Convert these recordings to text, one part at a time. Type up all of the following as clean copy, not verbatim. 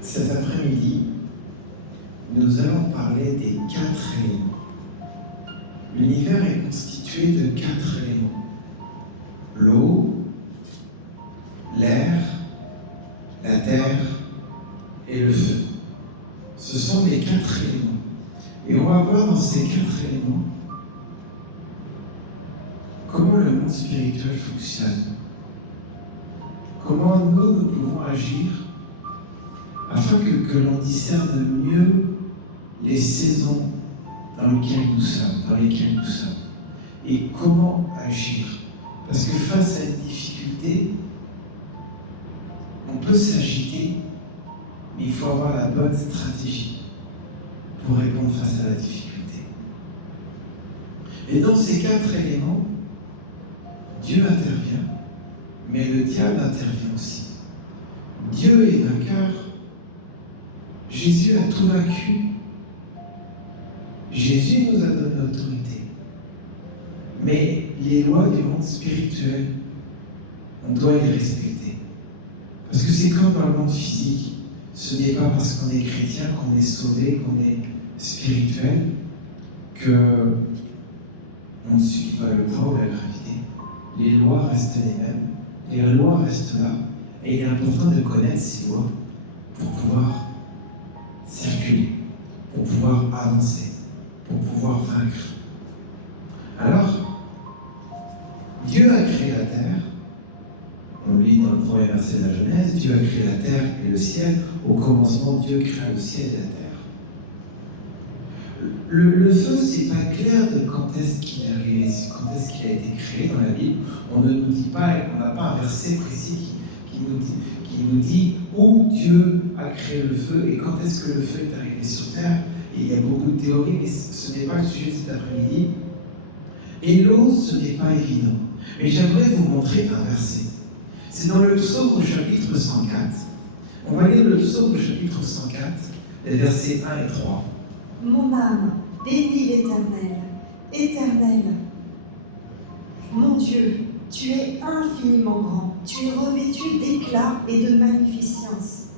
Cet après-midi, nous allons parler des 4 éléments. L'univers est constitué de 4 éléments. L'eau, l'air, la terre et le feu. Ce sont les 4 éléments. Et on va voir dans ces 4 éléments comment le monde spirituel fonctionne. Comment nous pouvons agir afin que l'on discerne mieux les saisons dans lesquelles nous sommes. Et comment agir. Parce que face à une difficulté, on peut s'agiter, mais il faut avoir la bonne stratégie pour répondre face à la difficulté. Et dans ces 4 éléments, Dieu intervient, mais le diable intervient aussi. Dieu est vainqueur. Jésus a tout vaincu. Jésus nous a donné l'autorité. Mais les lois du monde spirituel, on doit les respecter. Parce que c'est comme dans le monde physique. Ce n'est pas parce qu'on est chrétien, qu'on est sauvé, qu'on est spirituel, qu'on ne subit pas le poids ou la gravité. Les lois restent les mêmes. Les lois restent là. Et il est important de connaître ces lois pour pouvoir circuler, pour pouvoir avancer, pour pouvoir vaincre. Alors, Dieu a créé la terre. On le lit dans le premier verset de la Genèse. Dieu a créé la terre et le ciel. Au commencement, Dieu créa le ciel et la terre. Le feu, c'est pas clair de quand est-ce qu'il est arrivé, quand est-ce qu'il a été créé dans la Bible. On ne nous dit pas, on n'a pas un verset précis qui nous dit où Dieu a créé le feu et quand est-ce que le feu est arrivé sur terre. Et il y a beaucoup de théories, mais ce n'est pas le sujet de cet après-midi. Et l'eau, ce n'est pas évident. Mais j'aimerais vous montrer un verset. C'est dans le psaume au chapitre 104. On va lire le psaume au chapitre 104, les versets 1 et 3. Mon âme, bénis l'Éternel. Éternel, mon Dieu, tu es infiniment grand. Tu es revêtu d'éclat et de magnificence.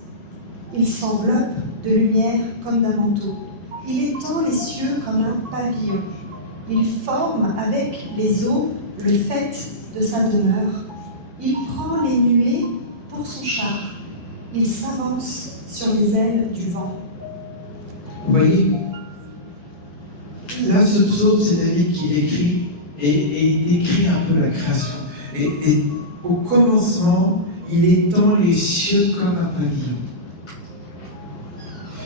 Il s'enveloppe de lumière comme d'un manteau. Il étend les cieux comme un pavillon. Il forme avec les eaux le faîte de sa demeure. Il prend les nuées pour son char. Il s'avance sur les ailes du vent. Vous voyez, là, ce psaume, c'est David qui l'écrit et il décrit un peu la création. Et au commencement, il étend les cieux comme un pavillon.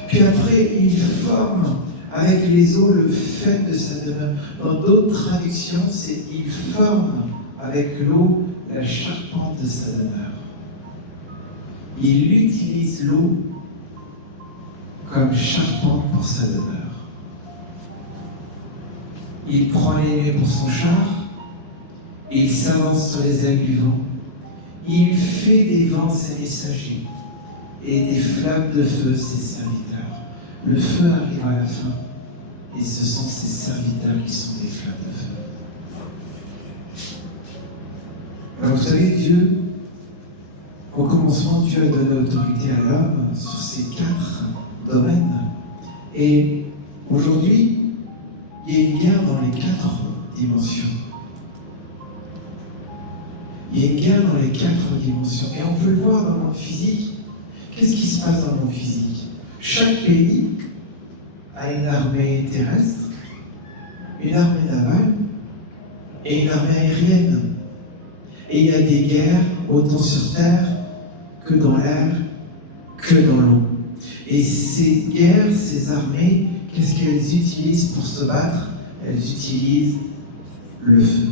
Puis après, il forme avec les eaux le faîte de sa demeure. Dans d'autres traductions, c'est il forme avec l'eau la charpente de sa demeure. Il utilise l'eau comme charpente pour sa demeure. Il prend les nuées pour son char et il s'avance sur les ailes du vent. Il fait des vents ses messagers et des flammes de feu ses serviteurs. Le feu arrive à la fin et ce sont ses serviteurs qui sont des flammes de feu. Alors vous savez, Dieu, au commencement, Dieu a donné l'autorité à l'homme sur ces 4 domaines. Et aujourd'hui, il y a une guerre dans les 4 dimensions. Il y a une guerre dans les 4 dimensions. Et on peut le voir dans le monde physique. Qu'est-ce qui se passe dans le monde physique? Chaque pays a une armée terrestre, une armée navale et une armée aérienne. Et il y a des guerres autant sur terre que dans l'air, que dans l'eau. Et ces guerres, ces armées, qu'est-ce qu'elles utilisent pour se battre? Elles utilisent le feu.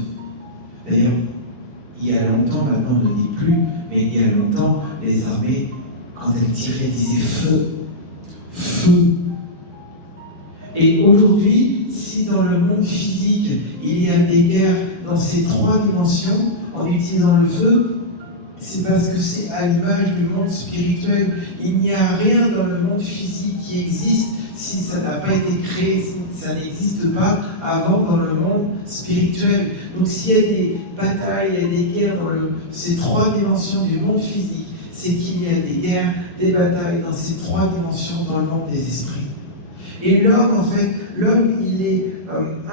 D'ailleurs, il y a longtemps, maintenant on ne le dit plus, mais il y a longtemps, les armées, quand elles tiraient, disaient feu, feu. Et aujourd'hui, si dans le monde physique, il y a des guerres dans ces 3 dimensions, en utilisant le feu, c'est parce que c'est à l'image du monde spirituel. Il n'y a rien dans le monde physique qui existe si ça n'a pas été créé, si ça n'existe pas avant dans le monde spirituel. Donc s'il y a des batailles, il y a des guerres dans ces 3 dimensions du monde physique, c'est qu'il y a des guerres, des batailles dans ces trois dimensions dans le monde des esprits. Et l'homme, en fait, l'homme, il est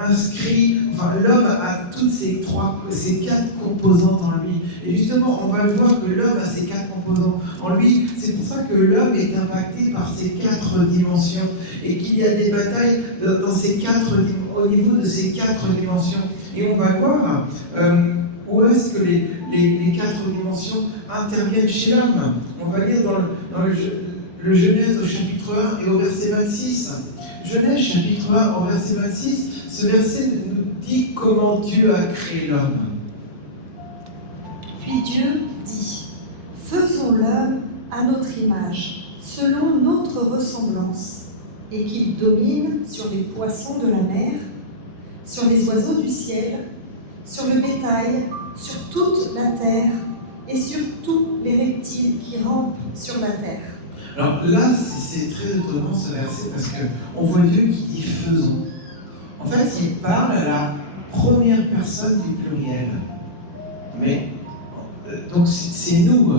inscrit, enfin, l'homme a toutes ces quatre composantes en lui. Et justement, on va le voir que l'homme a ces quatre composantes en lui. C'est pour ça que l'homme est impacté par ces quatre dimensions et qu'il y a des batailles au niveau de ces quatre dimensions. Et on va voir où est-ce que les quatre dimensions interviennent chez l'homme. On va lire dans le Genèse au chapitre 1 et au verset 26. Genèse chapitre 1 au verset 26, ce verset nous dit comment Dieu a créé l'homme. Puis Dieu dit, faisons l'homme à notre image, selon notre ressemblance, et qu'il domine sur les poissons de la mer, sur les oiseaux du ciel, sur le bétail, sur toute la terre et sur tous les reptiles qui rampent sur la terre. Alors là, c'est très étonnant ce verset parce qu'on voit Dieu qui dit faisons. En fait, il parle à la première personne du pluriel. Mais, donc c'est nous.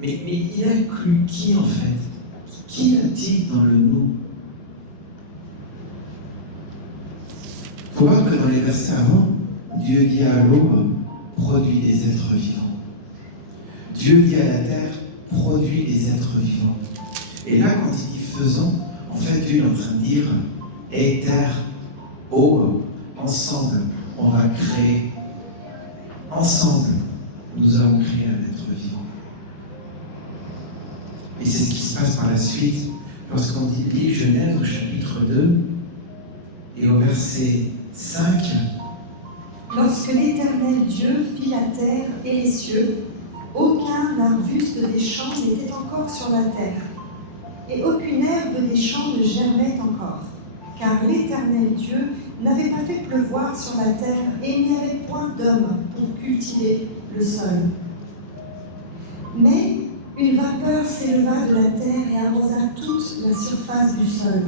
Mais il inclut qui en fait? Qui a-t-il dans le nous? Il faut voir que dans les versets avant, Dieu dit à l'eau, produis des êtres vivants. Dieu dit à la terre, produis des êtres vivants. Et là, quand il dit faisons, en fait, Dieu est en train de dire et terre, eau, ensemble, on va créer. Ensemble, nous allons créer un être vivant. Et c'est ce qui se passe par la suite, lorsqu'on lit Genèse au chapitre 2 et au verset 5. Lorsque l'Éternel Dieu fit la terre et les cieux, aucun arbuste des champs n'était encore sur la terre, et aucune herbe des champs ne germait encore, car l'Éternel Dieu n'avait pas fait pleuvoir sur la terre et il n'y avait point d'homme pour cultiver le sol. Mais une vapeur s'éleva de la terre et arrosa toute la surface du sol.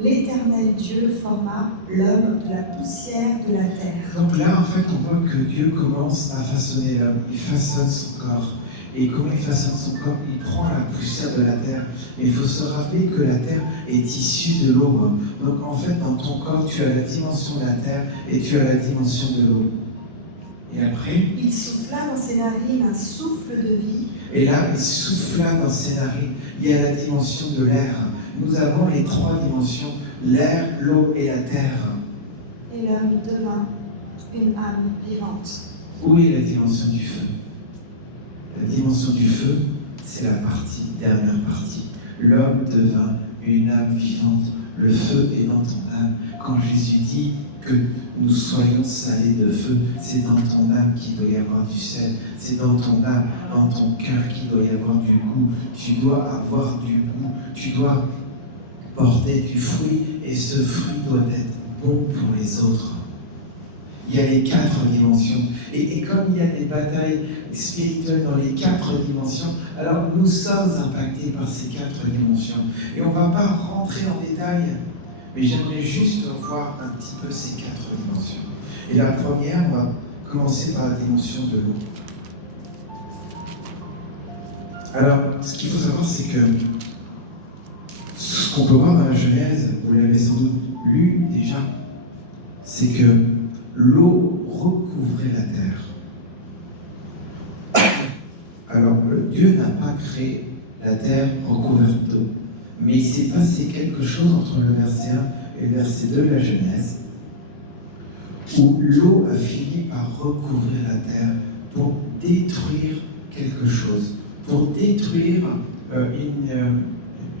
L'Éternel Dieu forma l'homme de la poussière de la terre. Donc là, en fait, on voit que Dieu commence à façonner l'homme. Il façonne son corps. Et comment il façonne son corps? Il prend la poussière de la terre. Mais il faut se rappeler que la terre est issue de l'eau. Donc en fait, dans ton corps, tu as la dimension de la terre et tu as la dimension de l'eau. Et après, il souffla dans ses narines un souffle de vie. Et là, il souffla dans ses narines. Il y a la dimension de l'air. Nous avons les trois dimensions, l'air, l'eau et la terre. Et l'homme devint une âme vivante. Où est la dimension du feu? La dimension du feu, c'est la dernière partie. L'homme devint une âme vivante. Le feu est dans ton âme. Quand Jésus dit que nous soyons salés de feu, c'est dans ton âme qu'il doit y avoir du sel. C'est dans ton âme, dans ton cœur qu'il doit y avoir du goût. Tu dois avoir du goût. Tu dois porter du fruit et ce fruit doit être bon pour les autres. Il y a les quatre dimensions. Et comme il y a des batailles spirituelles dans les quatre dimensions, alors nous sommes impactés par ces quatre dimensions. Et on ne va pas rentrer en détail, mais j'aimerais juste voir un petit peu ces quatre dimensions. Et la première, on va commencer par la dimension de l'eau. Alors, ce qu'il faut savoir, c'est que ce qu'on peut voir dans la Genèse, vous l'avez sans doute lu déjà, c'est que l'eau recouvrait la terre. Alors, Dieu n'a pas créé la terre recouverte d'eau, mais il s'est passé quelque chose entre le verset 1 et le verset 2 de la Genèse, où l'eau a fini par recouvrir la terre pour détruire quelque chose, pour détruire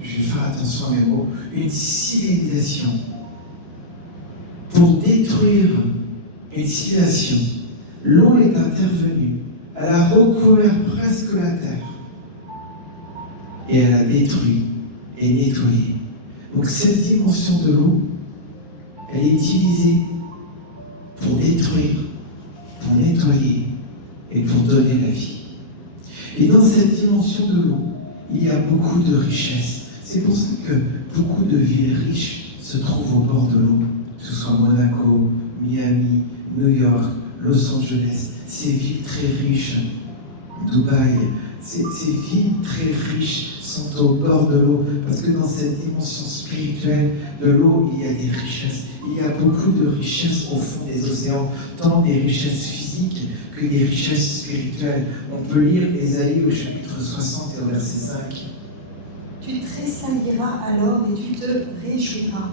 je vais faire attention à mes mots, une civilisation. Pour détruire une civilisation, l'eau est intervenue, elle a recouvert presque la terre et elle a détruit et nettoyé. Donc cette dimension de l'eau, elle est utilisée pour détruire, pour nettoyer et pour donner la vie. Et dans cette dimension de l'eau, il y a beaucoup de richesses. C'est pour ça que beaucoup de villes riches se trouvent au bord de l'eau, que ce soit Monaco, Miami, New York, Los Angeles, ces villes très riches, Dubaï, ces villes très riches sont au bord de l'eau, parce que dans cette dimension spirituelle de l'eau, il y a des richesses. Il y a beaucoup de richesses au fond des océans, tant des richesses physiques que des richesses spirituelles. On peut lire Ésaïe au chapitre 60 et au verset 5. Tu tressailliras alors et tu te réjouiras,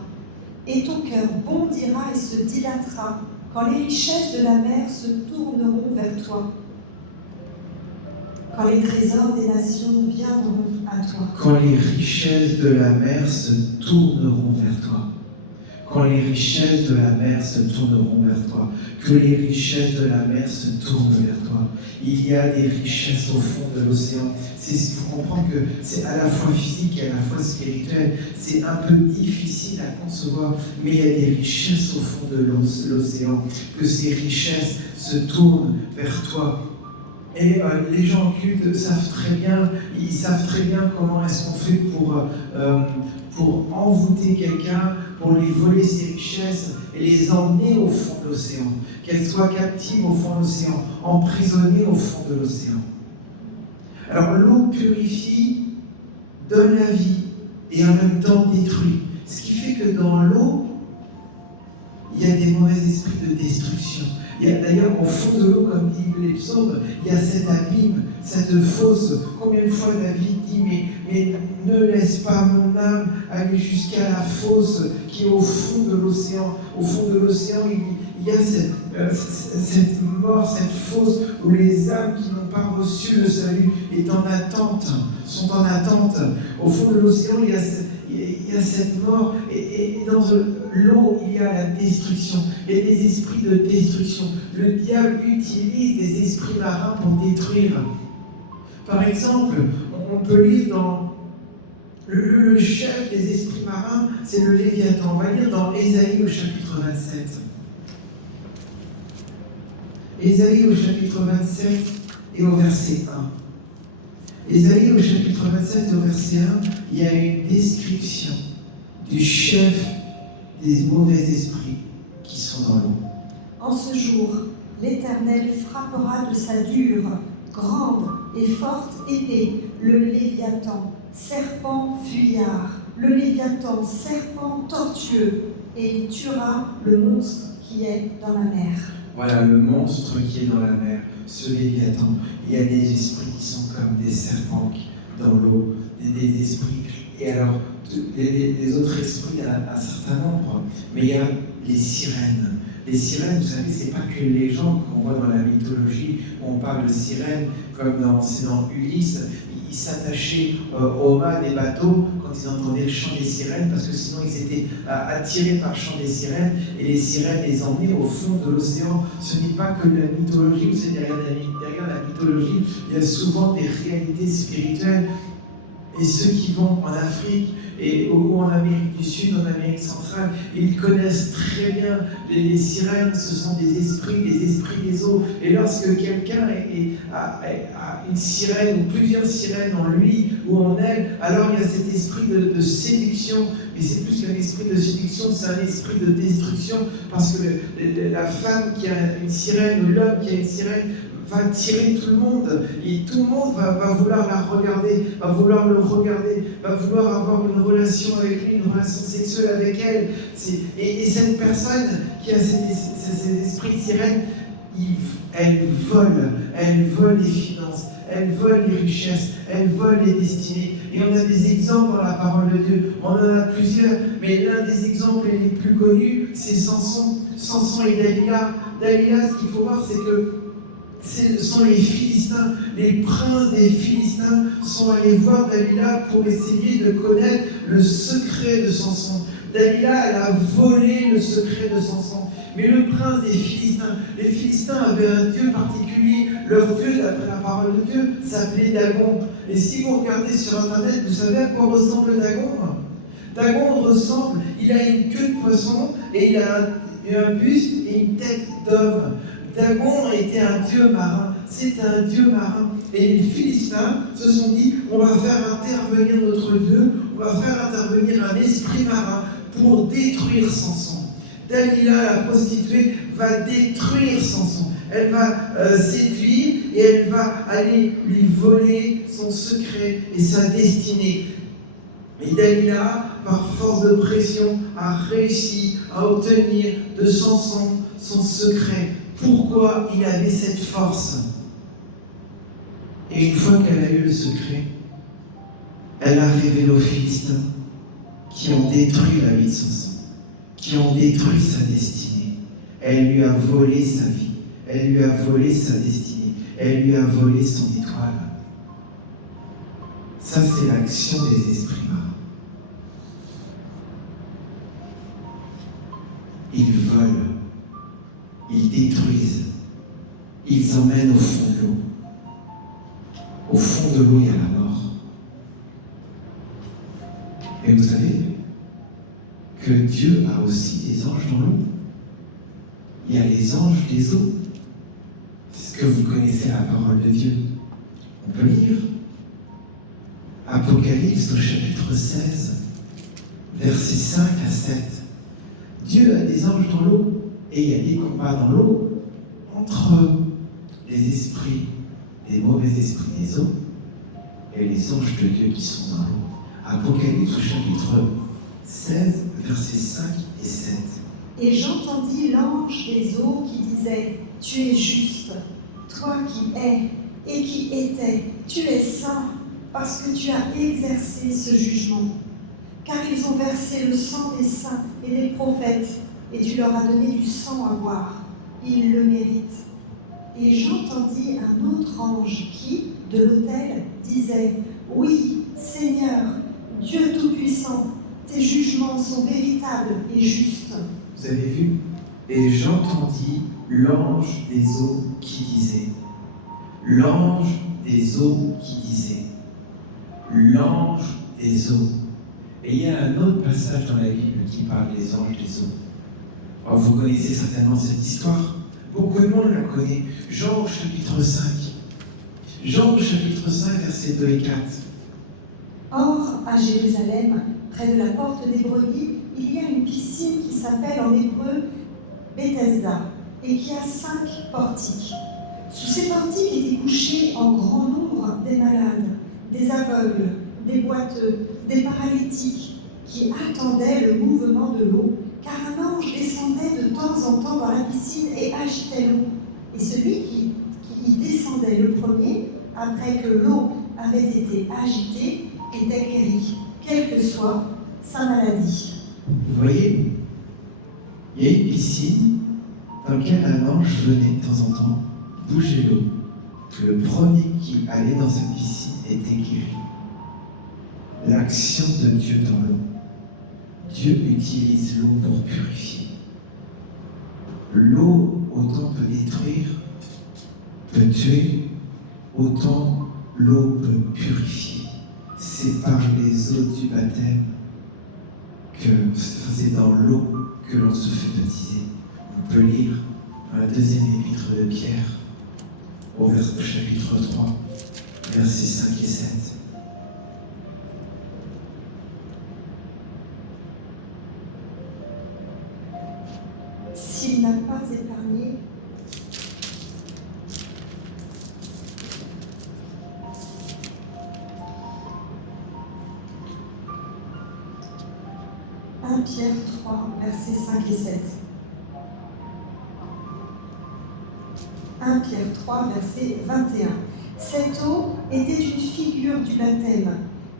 et ton cœur bondira et se dilatera quand les richesses de la mer se tourneront vers toi, quand les trésors des nations viendront à toi. Quand les richesses de la mer se tourneront vers toi. Quand les richesses de la mer se tourneront vers toi. Que les richesses de la mer se tournent vers toi. Il y a des richesses au fond de l'océan. Il faut comprendre que c'est à la fois physique et à la fois spirituel. C'est un peu difficile à concevoir, mais il y a des richesses au fond de l'océan. Que ces richesses se tournent vers toi. Et les gens occultes savent très bien, ils savent très bien comment est-ce qu'on fait pour envoûter quelqu'un, pour lui voler ses richesses et les emmener au fond de l'océan, qu'elles soient captives au fond de l'océan, emprisonnées au fond de l'océan. Alors l'eau purifie, donne la vie et en même temps détruit. Ce qui fait que dans l'eau, il y a des mauvais esprits de destruction. Il y a d'ailleurs au fond de l'eau, comme dit les psaumes, il y a cet abîme, cette fosse. Combien de fois David dit, mais ne laisse pas mon âme aller jusqu'à la fosse qui est au fond de l'océan. Au fond de l'océan, il y a cette mort, cette fosse où les âmes qui n'ont pas reçu le salut sont en attente. Au fond de l'océan, il y a cette mort, et dans l'eau, il y a la destruction. Il y a des esprits de destruction. Le diable utilise des esprits marins pour détruire. Par exemple, on peut lire dans le chef des esprits marins, c'est le Léviathan. On va lire dans Ésaïe au chapitre 27. Ésaïe au chapitre 27 et au verset 1. Ésaïe au chapitre 27 et au verset 1, il y a une description du chef des mauvais esprits qui sont dans l'eau. En ce jour, l'Éternel frappera de sa dure, grande et forte épée le Léviathan, serpent fuyard, le Léviathan, serpent tortueux, et il tuera le monstre qui est dans la mer. Voilà, le monstre qui est dans la mer, ce Léviathan. Il y a des esprits qui sont comme des serpents dans l'eau, des esprits. Et alors, les autres esprits, il y en a un certain nombre, mais il y a les sirènes. Les sirènes, vous savez, c'est pas que les gens qu'on voit dans la mythologie, où on parle de sirènes, comme c'est dans Ulysse, ils s'attachaient au mât des bateaux quand ils entendaient le chant des sirènes, parce que sinon ils étaient attirés par le chant des sirènes, et les sirènes les emmenaient au fond de l'océan. Ce n'est pas que la mythologie, vous savez, derrière la mythologie, il y a souvent des réalités spirituelles. Et ceux qui vont en Afrique ou en Amérique du Sud, en Amérique centrale, ils connaissent très bien les sirènes. Ce sont des esprits des eaux. Et lorsque quelqu'un a une sirène ou plusieurs sirènes en lui ou en elle, alors il y a cet esprit de séduction. Mais c'est plus qu'un esprit de séduction, c'est un esprit de destruction. Parce que la femme qui a une sirène ou l'homme qui a une sirène va attirer tout le monde, et tout le monde va vouloir la regarder, va vouloir le regarder, va vouloir avoir une relation avec lui, une relation sexuelle avec elle. Et cette personne qui a cet esprit de sirène, elle vole les finances, elle vole les richesses, elle vole les destinées. Et on a des exemples dans la parole de Dieu, on en a plusieurs, mais l'un des exemples les plus connus, c'est Samson et Dalila. Dalila, ce qu'il faut voir, c'est que ce sont les Philistins, les princes des Philistins sont allés voir Dalila pour essayer de connaître le secret de Samson. Dalila, elle a volé le secret de Samson. Mais le prince des Philistins, les Philistins avaient un dieu particulier. Leur dieu, d'après la parole de Dieu, s'appelait Dagon. Et si vous regardez sur internet, vous savez à quoi ressemble Dagon ? Dagon ressemble, il a une queue de poisson et il a un buste et une tête d'homme. Dagon était un dieu marin, c'est un dieu marin. Et les Philistins se sont dit, on va faire intervenir notre Dieu, on va faire intervenir un esprit marin pour détruire Samson. Dalila, la prostituée, va détruire Samson. elle va séduire et elle va aller lui voler son secret et sa destinée. Et Dalila, par force de pression, a réussi à obtenir de Samson son secret. Pourquoi il avait cette force? Et une fois qu'elle a eu le secret, elle a révélé aux Philistins qui ont détruit la vie de Samson, qui ont détruit sa destinée. Elle lui a volé sa vie, elle lui a volé sa destinée, elle lui a volé son étoile. Ça, c'est l'action des esprits marins. Ils volent, ils détruisent, ils emmènent au fond de l'eau. Au fond de l'eau, il y a la mort. Et vous savez que Dieu a aussi des anges dans l'eau. Il y a les anges des eaux. Est-ce que vous connaissez la parole de Dieu? On peut lire Apocalypse au chapitre 16, versets 5 à 7. Dieu a des anges dans l'eau et il y a des combats dans l'eau entre les esprits, les mauvais esprits des eaux et les anges de Dieu qui sont dans l'eau. Apocalypse au chapitre 16, versets 5 et 7. Et j'entendis l'ange des eaux qui disait, tu es juste, toi qui es et qui étais, tu es saint, parce que tu as exercé ce jugement. Car ils ont versé le sang des saints et des prophètes, et tu leur as donné du sang à boire. Ils le méritent. Et j'entendis un autre ange qui, de l'autel, disait, oui, Seigneur, Dieu Tout-Puissant, tes jugements sont véritables et justes. Vous avez vu? Et j'entendis l'ange des eaux qui disait, l'ange des eaux qui disait, l'ange des eaux. Et il y a un autre passage dans la Bible qui parle des anges des eaux. Alors vous connaissez certainement cette histoire. Beaucoup de monde la connaît. Jean au chapitre 5. Jean au chapitre 5, versets 2 et 4. Or, à Jérusalem, près de la porte des brebis, il y a une piscine qui s'appelle en hébreu Bethesda et qui a 5 portiques. Sous ces portiques étaient couchés en grand nombre des malades, des aveugles, des boiteux, des paralytiques qui attendaient le mouvement de l'eau, car un ange descendait de temps en temps dans la piscine et agitait l'eau. Et celui qui y descendait le premier, après que l'eau avait été agitée, était guéri, quelle que soit sa maladie. Vous voyez, il y a une piscine dans laquelle un ange venait de temps en temps bouger l'eau. Le premier qui allait dans cette piscine était guéri. L'action de Dieu dans l'eau. Dieu utilise l'eau pour purifier. L'eau, autant peut détruire, peut tuer, autant l'eau peut purifier. C'est par les eaux du baptême c'est dans l'eau que l'on se fait baptiser. On peut lire dans la deuxième épître de Pierre, au chapitre 3, versets 5 et 7. S'il n'a pas épargné Pierre 3, versets 5 et 7. 1 Pierre 3, verset 21. Cette eau était une figure du baptême,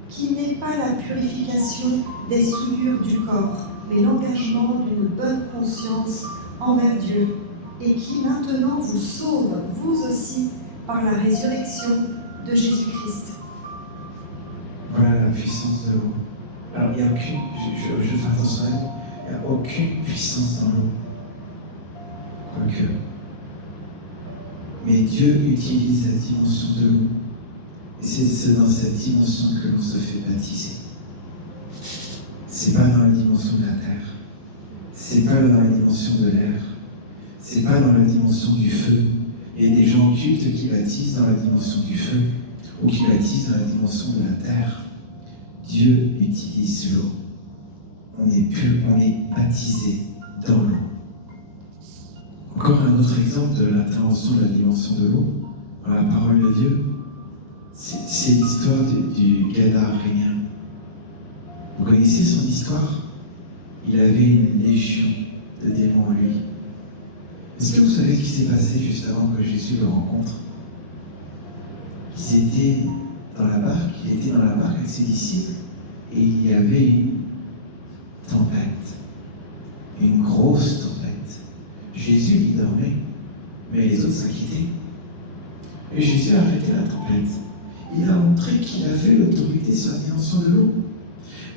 qui n'est pas la purification des souillures du corps, mais l'engagement d'une bonne conscience envers Dieu, et qui maintenant vous sauve, vous aussi, par la résurrection de Jésus-Christ. Voilà la puissance de l'eau. Alors, il n'y a aucune, je fais attention à elle, il n'y a aucune puissance dans l'eau. Quoique. Mais Dieu utilise la dimension de l'eau. Et c'est dans cette dimension que l'on se fait baptiser. C'est pas dans la dimension de la terre. C'est pas dans la dimension de l'air. C'est pas dans la dimension du feu. Il y a des gens cultes qui baptisent dans la dimension du feu ou qui baptisent dans la dimension de la terre. Dieu utilise l'eau. On est baptisé dans l'eau. Encore un autre exemple de l'intervention de la dimension de l'eau dans la parole de Dieu, c'est l'histoire du Gadarénien. Vous connaissez son histoire? Il avait une légion de démons en lui. Est-ce que vous savez ce qui s'est passé juste avant que Jésus le rencontre? Il était dans la barque avec ses disciples, et il y avait une tempête, une grosse tempête. Jésus y dormait, mais les autres s'inquiétaient. Et Jésus a arrêté la tempête. Il a montré qu'il avait l'autorité sur la dimension de l'eau.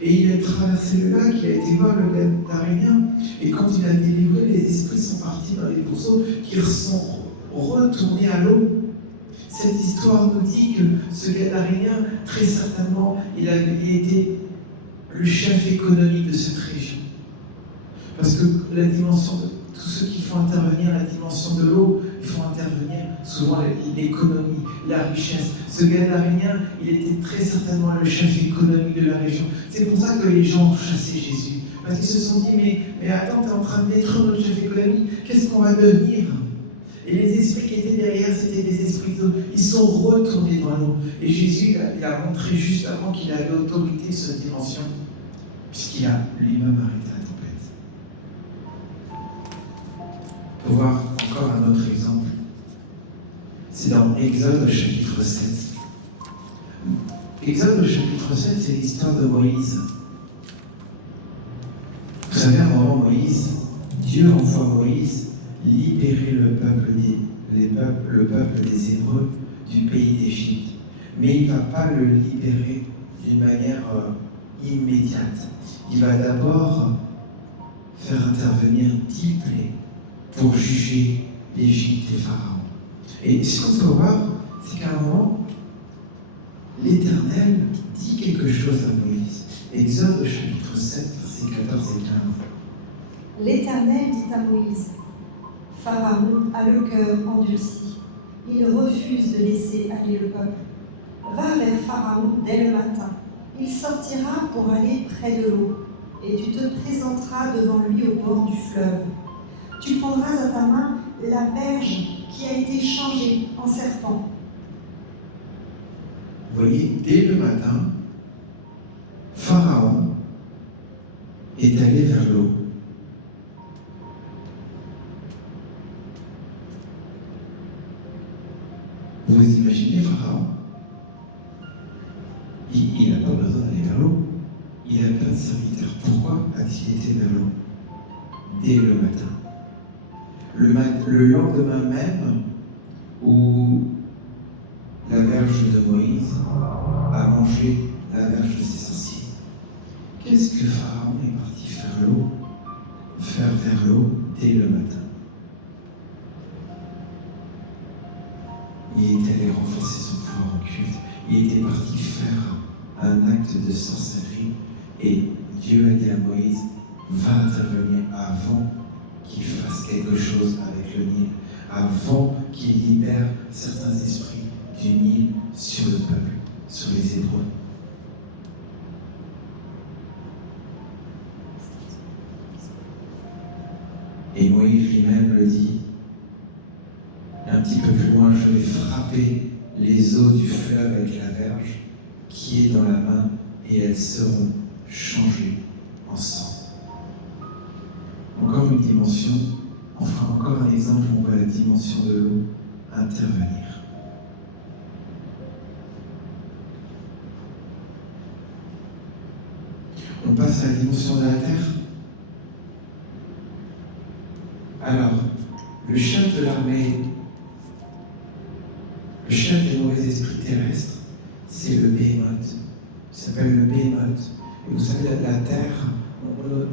Et il a traversé le lac, il a été voir le Gadarénien, et quand il a délivré, les esprits sont partis dans les pourceaux qui sont retournés à l'eau. Cette histoire nous dit que ce Gadarénien, très certainement, il était le chef économique de cette région. Parce que la dimension de tous ceux qui font intervenir la dimension de l'eau, ils font intervenir souvent l'économie, la richesse. Ce Gadarénien, il était très certainement le chef économique de la région. C'est pour ça que les gens ont chassé Jésus. Parce qu'ils se sont dit, mais attends, tu es en train de détruire notre chef économique, qu'est-ce qu'on va devenir? Et les esprits qui étaient derrière, c'était des esprits d'eau. Ils sont retournés dans l'eau. Et Jésus, il a montré juste avant qu'il avait autorité sur cette dimension, puisqu'il a lui-même arrêté la tempête. Pour voir encore un autre exemple, c'est dans Exode chapitre 7. Exode chapitre 7, c'est l'histoire de Moïse. Vous savez, à un moment, Dieu envoie Moïse libérer le peuple des Hébreux du pays d'Égypte. Mais il ne va pas le libérer d'une manière immédiate. Il va d'abord faire intervenir 10 plaies pour juger l'Égypte et Pharaon. Et ce qu'on peut voir, c'est qu'à un moment, l'Éternel dit quelque chose à Moïse. Exode chapitre 7, versets 14 et 15. L'Éternel dit à Moïse, Pharaon a le cœur endurci. Il refuse de laisser aller le peuple. Va vers Pharaon dès le matin. Il sortira pour aller près de l'eau, et tu te présenteras devant lui au bord du fleuve. Tu prendras à ta main la berge qui a été changée en serpent. Vous voyez, dès le matin, Pharaon est allé vers l'eau. Vous imaginez Pharaon? Il n'a pas besoin d'aller vers l'eau. Il a plein de serviteurs. Pourquoi a-t-il été vers l'eau? Dès le matin. Le lendemain même où la verge de Moïse a mangé la verge de ses sorciers. Qu'est-ce que Pharaon est parti faire vers l'eau dès le matin? Il est allé renforcer son pouvoir en culte. Il était parti faire un acte de sorcellerie et Dieu a dit à Moïse, va intervenir avant qu'il fasse quelque chose avec le Nil, avant qu'il libère certains esprits du Nil sur le peuple, sur les Hébreux. Et Moïse lui-même le dit, un petit peu plus loin, je vais frapper les eaux du fleuve avec la verge qui est dans la main et elles seront changées en sang. Encore une dimension, enfin encore un exemple où on voit la dimension de l'eau intervenir. On passe à la dimension de la terre. Alors, le chef de l'armée, le chef des mauvais esprits terrestres, c'est le Béhémoth. Il s'appelle le Béhémoth. Et vous savez, la terre,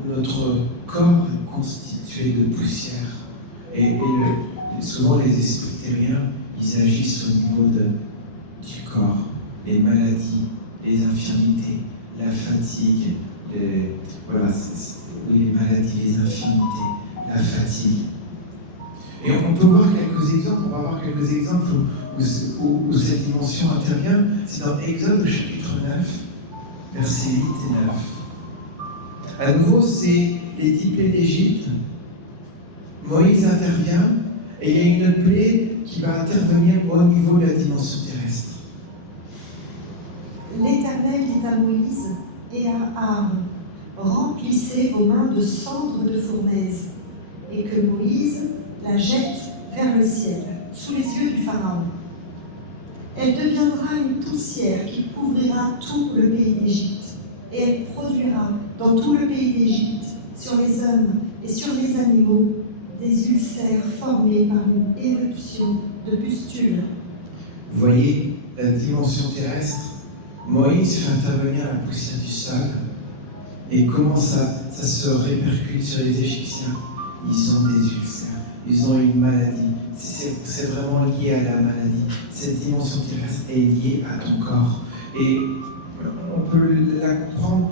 notre corps est constitué de poussière. Et souvent, les esprits terriens, ils agissent au niveau du corps, les maladies, les infirmités, la fatigue, les maladies, les infirmités, la fatigue. Et on peut voir quelques exemples, on va voir quelques exemples où cette dimension intervient. C'est dans Exode chapitre 9, versets 8 et 9. À nouveau, c'est les 10 plaies d'Égypte. Moïse intervient Et il y a une plaie qui va intervenir au niveau de la dimension terrestre. L'Éternel dit à Moïse et à Aaron, remplissez vos mains de cendres de fournaise, et que Moïse la jette vers le ciel, sous les yeux du Pharaon. Elle deviendra une poussière qui couvrira tout le pays d'Égypte, et elle produira dans tout le pays d'Égypte, sur les hommes et sur les animaux, des ulcères formés par une éruption de pustules. Vous voyez la dimension terrestre. Moïse fait intervenir la poussière du sol. Et comment ça se répercute sur les Égyptiens? Ils ont des ulcères, ils ont une maladie. C'est vraiment lié à la maladie. Cette dimension terrestre est liée à ton corps. Et on peut la comprendre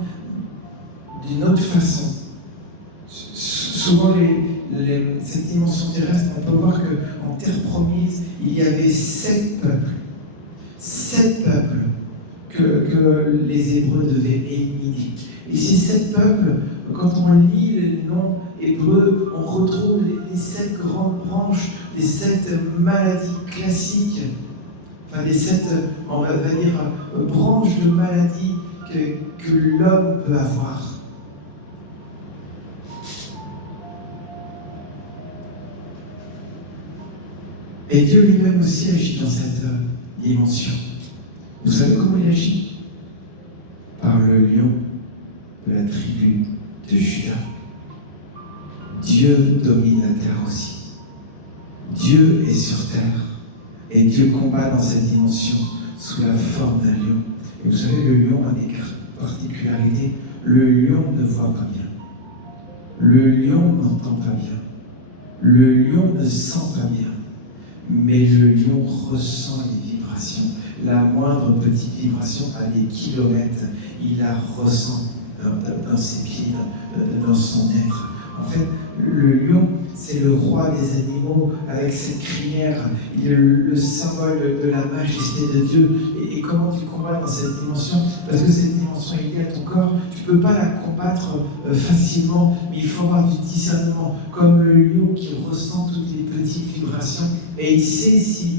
d'une autre façon. Souvent, cette dimension terrestre, on peut voir qu'en terre promise, il y avait 7 peuples. 7 peuples que les Hébreux devaient éliminer. Et ces 7 peuples, quand on lit les noms hébreux, on retrouve les 7 grandes branches, les 7 maladies classiques, enfin les 7, on va dire, branches de maladies que l'homme peut avoir. Et Dieu lui-même aussi agit dans cette dimension. Vous savez comment il agit? Par le lion de la tribu de Juda. Dieu domine la terre aussi. Dieu est sur terre. Et Dieu combat dans cette dimension sous la forme d'un lion. Et vous savez, le lion a des particularités. Le lion ne voit pas bien. Le lion n'entend pas bien. Le lion ne sent pas bien. Mais le lion ressent les vibrations. La moindre petite vibration à des kilomètres, il la ressent dans ses pieds, dans son être. En fait, le lion, c'est le roi des animaux avec cette crinière. Il est le symbole de la majesté de Dieu. Et comment tu combats dans cette dimension? Parce que cette dimension est liée à ton corps. Tu ne peux pas la combattre facilement, mais il faut avoir du discernement. Comme le lion qui ressent toutes les petites vibrations. Et il sait si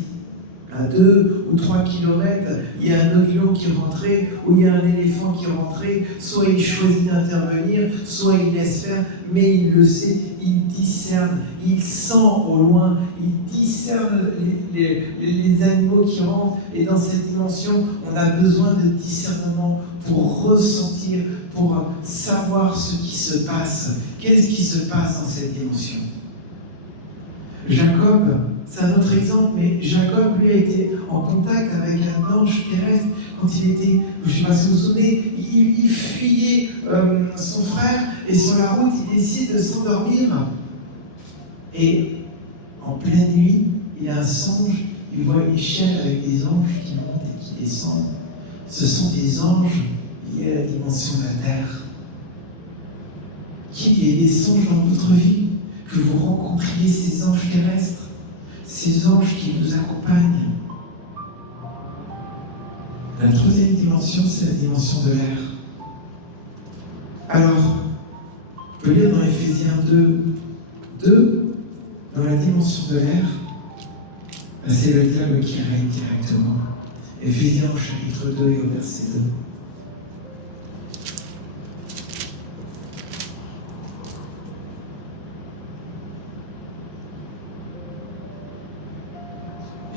à 2 ou 3 kilomètres, il y a un autre lion qui est rentré, ou il y a un éléphant qui est rentré, soit il choisit d'intervenir, soit il laisse faire, mais il le sait, il discerne, il sent au loin, il discerne les animaux qui rentrent, et dans cette dimension, on a besoin de discernement pour ressentir, pour savoir ce qui se passe. Qu'est-ce qui se passe dans cette dimension? Jacob, c'est un autre exemple, mais Jacob, lui, a été en contact avec un ange terrestre quand il était, je ne sais pas si vous vous souvenez, il fuyait son frère et sur la route, il décide de s'endormir. Et en pleine nuit, il a un songe, il voit une échelle avec des anges qui montent et qui descendent. Ce sont des anges liés à la dimension de la terre. Qu'il y ait des songes dans votre vie, que vous rencontriez ces anges terrestres, ces anges qui vous accompagnent. La troisième dimension, c'est la dimension de l'air. Alors, on peut lire dans Éphésiens 2, dans la dimension de l'air, c'est le diable qui règne directement. Éphésiens au chapitre 2 et au verset 2.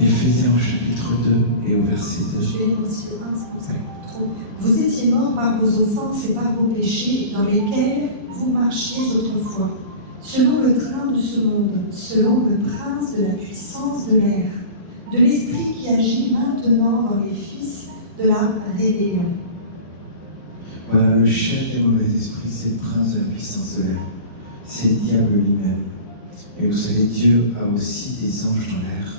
Éphésiens au chapitre 2 et au verset 2. Je vais lire aussi le 1, c'est pour ça. Vous étiez morts par vos offenses et par vos péchés, dans lesquels vous marchiez autrefois, selon le train de ce monde, selon le prince de la puissance de l'air, de l'esprit qui agit maintenant dans les fils de la rébellion. Voilà, le chef des mauvais esprits, c'est le prince de la puissance de l'air. C'est le diable lui-même. Et vous savez, Dieu a aussi des anges dans l'air.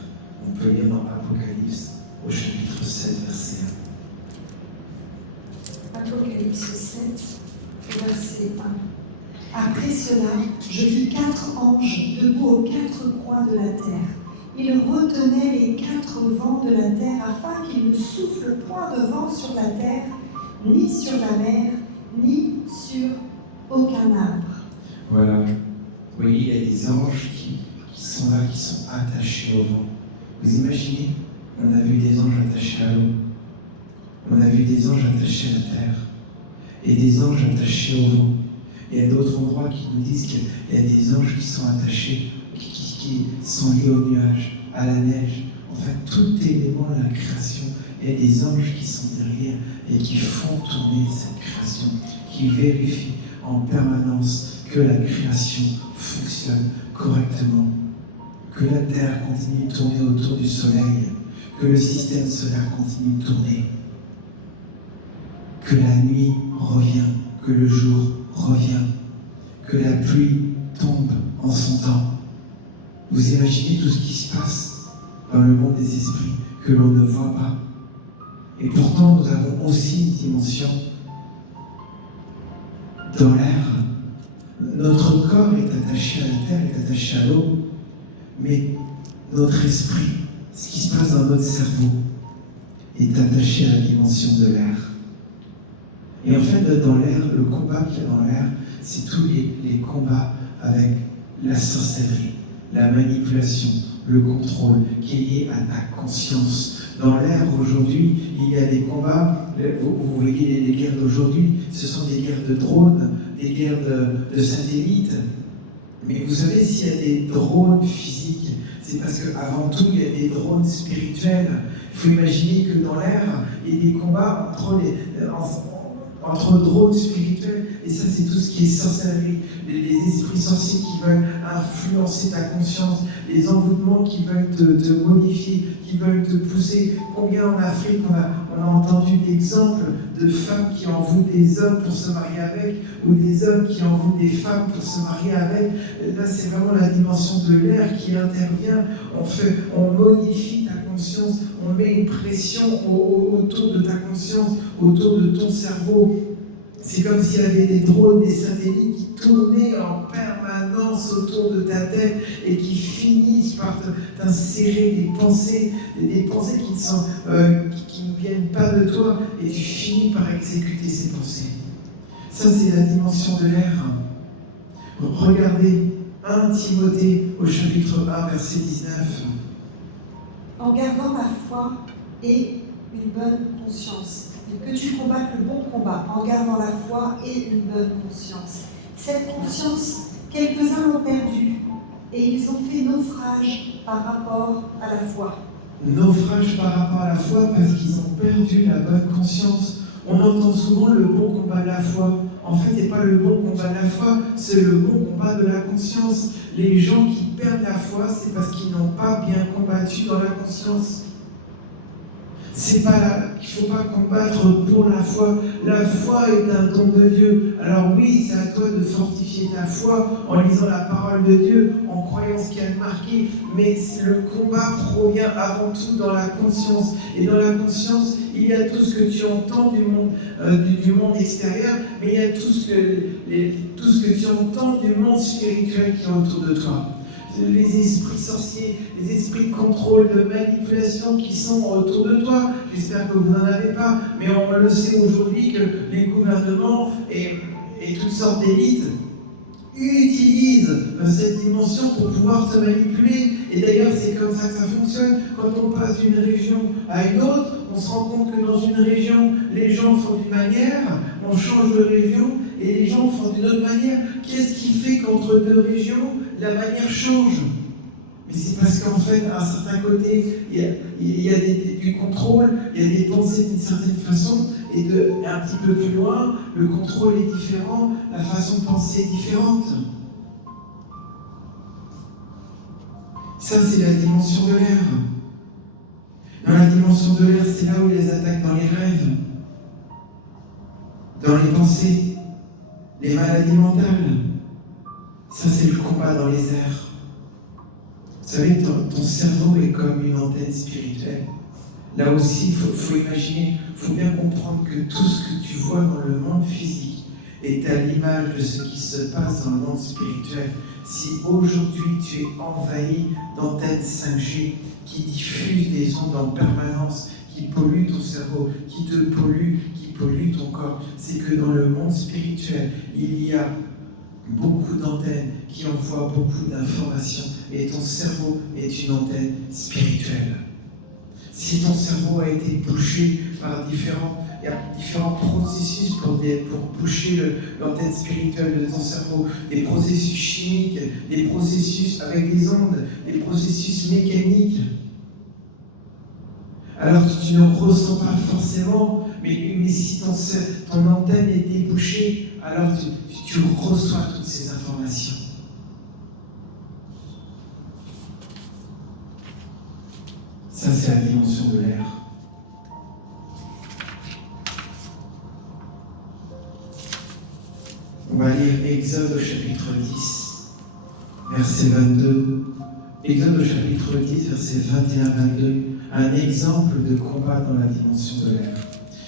On peut lire dans Apocalypse au chapitre 7, verset 1. Apocalypse 7, verset 1. Après cela, je vis 4 anges debout aux 4 coins de la terre. Ils retenaient les 4 vents de la terre afin qu'il ne souffle point de vent sur la terre, ni sur la mer, ni sur aucun arbre. Voilà. Vous voyez, il y a des anges qui sont sont là, qui sont attachés au vent. Vous imaginez, on a vu des anges attachés à l'eau, on a vu des anges attachés à la terre, et des anges attachés au vent. Il y a d'autres endroits qui nous disent qu'il y a des anges qui sont attachés, qui sont liés aux nuages, à la neige. En fait, tout élément de la création, il y a des anges qui sont derrière et qui font tourner cette création, qui vérifient en permanence que la création fonctionne correctement, que la Terre continue de tourner autour du Soleil, que le système solaire continue de tourner, que la nuit revient, que le jour revient, que la pluie tombe en son temps. Vous imaginez tout ce qui se passe dans le monde des esprits que l'on ne voit pas. Et pourtant, nous avons aussi une dimension dans l'air. Notre corps est attaché à la terre, est attaché à l'eau, mais notre esprit, ce qui se passe dans notre cerveau, est attaché à la dimension de l'air. Et en fait, dans l'air, le combat qu'il y a dans l'air, c'est tous les combats avec la sorcellerie, la manipulation, le contrôle qui est lié à ta conscience. Dans l'air, aujourd'hui, il y a des combats, vous voyez les guerres d'aujourd'hui, ce sont des guerres de drones, des guerres de satellites. Mais vous savez, s'il y a des drones physiques, c'est parce qu'avant tout, il y a des drones spirituels. Il faut imaginer que dans l'air, il y a des combats entre drones spirituels, et ça c'est tout ce qui est sorcellerie, les esprits sorciers qui veulent influencer ta conscience, les envoûtements qui veulent te modifier, qui veulent te pousser. Combien en Afrique on a entendu d'exemples de femmes qui envoûtent des hommes pour se marier avec, ou des hommes qui envoûtent des femmes pour se marier avec. Là c'est vraiment la dimension de l'air qui intervient, on modifie ta conscience, on met une pression autour de ta conscience, autour de ton cerveau. C'est comme s'il y avait des drones, des satellites qui tournaient en permanence autour de ta tête et qui finissent par t'insérer des pensées qui ne viennent pas de toi, et tu finis par exécuter ces pensées. Ça, c'est la dimension de l'air. Regardez 1 Timothée au chapitre 1, verset 19. En gardant la foi et une bonne conscience. Que tu combattes le bon combat en gardant la foi et une bonne conscience. Cette conscience, quelques-uns l'ont perdue et ils ont fait naufrage par rapport à la foi. Naufrage par rapport à la foi parce qu'ils ont perdu la bonne conscience. On entend souvent le bon combat de la foi. En fait, ce n'est pas le bon combat de la foi, c'est le bon combat de la conscience. Les gens qui perdent la foi, c'est parce qu'ils n'ont pas bien combattu dans la conscience. C'est pas là, il ne faut pas combattre pour la foi. La foi est un don de Dieu. Alors oui, c'est à toi de fortifier ta foi en lisant la parole de Dieu, en croyant ce qu'il y a de marqué. Mais le combat provient avant tout dans la conscience. Et dans la conscience, il y a tout ce que tu entends du monde extérieur, mais il y a tout ce que tu entends du monde spirituel qui est autour de toi. Les esprits sorciers, les esprits de contrôle, de manipulation qui sont autour de toi. J'espère que vous n'en avez pas, mais on le sait aujourd'hui que les gouvernements et toutes sortes d'élites utilisent cette dimension pour pouvoir te manipuler. Et d'ailleurs, c'est comme ça que ça fonctionne. Quand on passe d'une région à une autre, on se rend compte que dans une région, les gens font d'une manière, on change de région, et les gens font d'une autre manière. Qu'est-ce qui fait qu'entre deux régions, la manière change? Mais c'est parce qu'en fait, à un certain côté, il y a du contrôle, il y a des pensées d'une certaine façon, et un petit peu plus loin, le contrôle est différent, la façon de penser est différente. Ça, c'est la dimension de l'air. Dans la dimension de l'air, c'est là où il les attaque dans les rêves, dans les pensées, les maladies mentales. Ça, c'est le combat dans les airs. Vous savez, ton cerveau est comme une antenne spirituelle. Là aussi, il faut imaginer, il faut bien comprendre que tout ce que tu vois dans le monde physique est à l'image de ce qui se passe dans le monde spirituel. Si aujourd'hui tu es envahi d'antennes 5G qui diffusent des ondes en permanence, qui polluent ton cerveau, qui te polluent, qui polluent ton corps, c'est que dans le monde spirituel, il y a beaucoup d'antennes qui envoient beaucoup d'informations et ton cerveau est une antenne spirituelle. Si ton cerveau a été bouché par il y a différents processus pour boucher l'antenne spirituelle de ton cerveau, des processus chimiques, des processus avec des ondes, des processus mécaniques. Alors tu ne ressens pas forcément, mais si ton antenne est débouchée, alors tu reçois toutes ces informations. Ça, c'est la dimension de l'air. On va lire Exode au chapitre 10, verset 22. Exode au chapitre 10, verset 21-22. Un exemple de combat dans la dimension de l'air.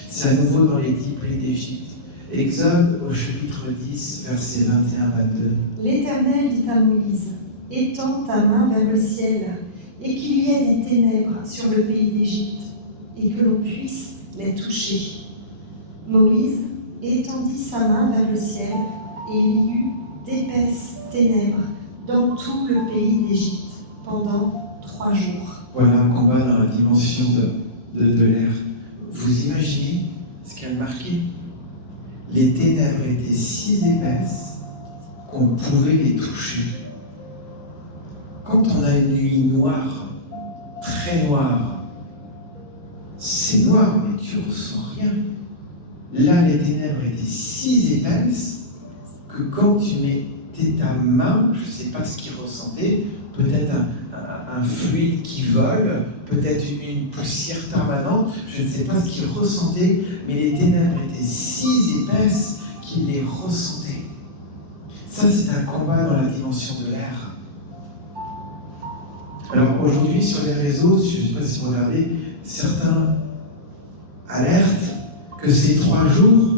C'est à nouveau dans les 10 plaies d'Égypte. Exode au chapitre 10, verset 21-22. L'Éternel dit à Moïse, étends ta main vers le ciel, et qu'il y ait des ténèbres sur le pays d'Égypte, et que l'on puisse les toucher. Moïse étendit sa main vers le ciel, et il y eut d'épaisses ténèbres dans tout le pays d'Égypte pendant 3 jours. Voilà un combat dans la dimension de l'air. Vous imaginez ce qu'elle marquait? Les ténèbres étaient si épaisses qu'on pouvait les toucher. Quand on a une nuit noire, très noire, c'est noir, mais tu ne ressens rien. Là, les ténèbres étaient si épaisses que quand tu mettais ta main, je ne sais pas ce qu'il ressentait, peut-être un fluide qui vole, peut-être une poussière permanente, je ne sais pas ce qu'il ressentait, mais les ténèbres étaient si épaisses qu'il les ressentait. Ça, c'est un combat dans la dimension de l'air. Alors aujourd'hui, sur les réseaux, je ne sais pas si vous regardez, certains alertent que ces 3 jours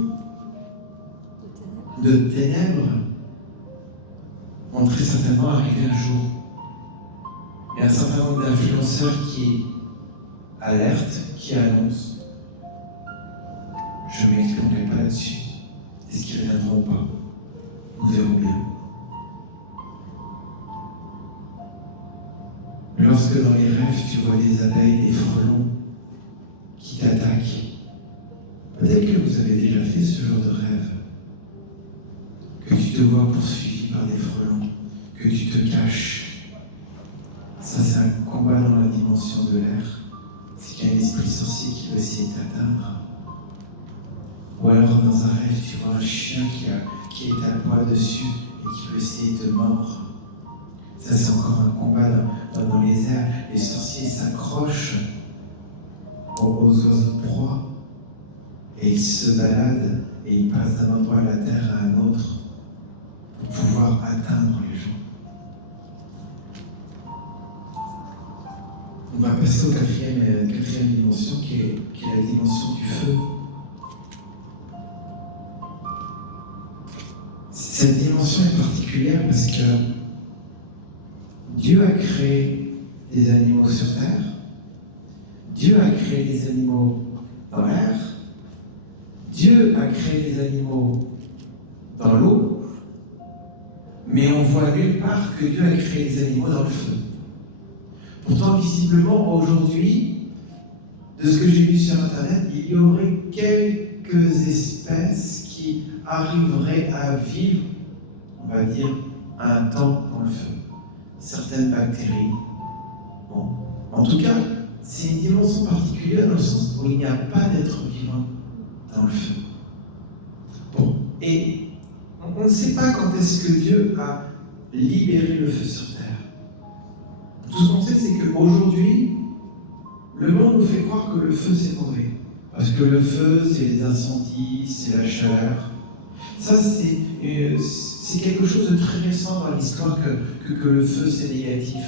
de ténèbres vont très certainement arriver un jour. Il y a un certain nombre d'influenceurs qui alertent, qui annoncent. Je ne m'exprimerai pas là-dessus. Est-ce qu'ils reviendront ou pas? Nous verrons bien. Lorsque dans les rêves, tu vois des abeilles, des frelons qui t'attaquent, peut-être que vous avez déjà fait ce genre de rêve, que tu te vois poursuivi par des frelons, que tu te caches. Ça, c'est un combat dans la dimension de l'air. C'est qu'il y a un esprit sorcier qui veut essayer de t'atteindre. Ou alors, dans un rêve, tu vois un chien qui est à poids dessus et qui veut essayer de te mordre. Ça, c'est encore un combat dans les airs. Les sorciers s'accrochent aux oiseaux de proie et ils se baladent et ils passent d'un endroit de la terre à un autre pour pouvoir atteindre les gens. On va passer au quatrième dimension qui est la dimension du feu. Cette dimension est particulière parce que Dieu a créé des animaux sur terre, Dieu a créé des animaux dans l'air, Dieu a créé des animaux dans l'eau, mais on voit nulle part que Dieu a créé des animaux dans le feu. Pourtant, visiblement, aujourd'hui, de ce que j'ai lu sur Internet, il y aurait quelques espèces qui arriveraient à vivre, on va dire, un temps dans le feu. Certaines bactéries. Bon. En tout cas, c'est une dimension particulière dans le sens où il n'y a pas d'être vivant dans le feu. Bon. Et on ne sait pas quand est-ce que Dieu a libéré le feu sur terre. Tout ce qu'on sait, c'est qu'aujourd'hui, le monde nous fait croire que le feu, c'est mauvais. Parce que le feu, c'est les incendies, c'est la chaleur. Ça, c'est quelque chose de très récent dans l'histoire que le feu, c'est négatif.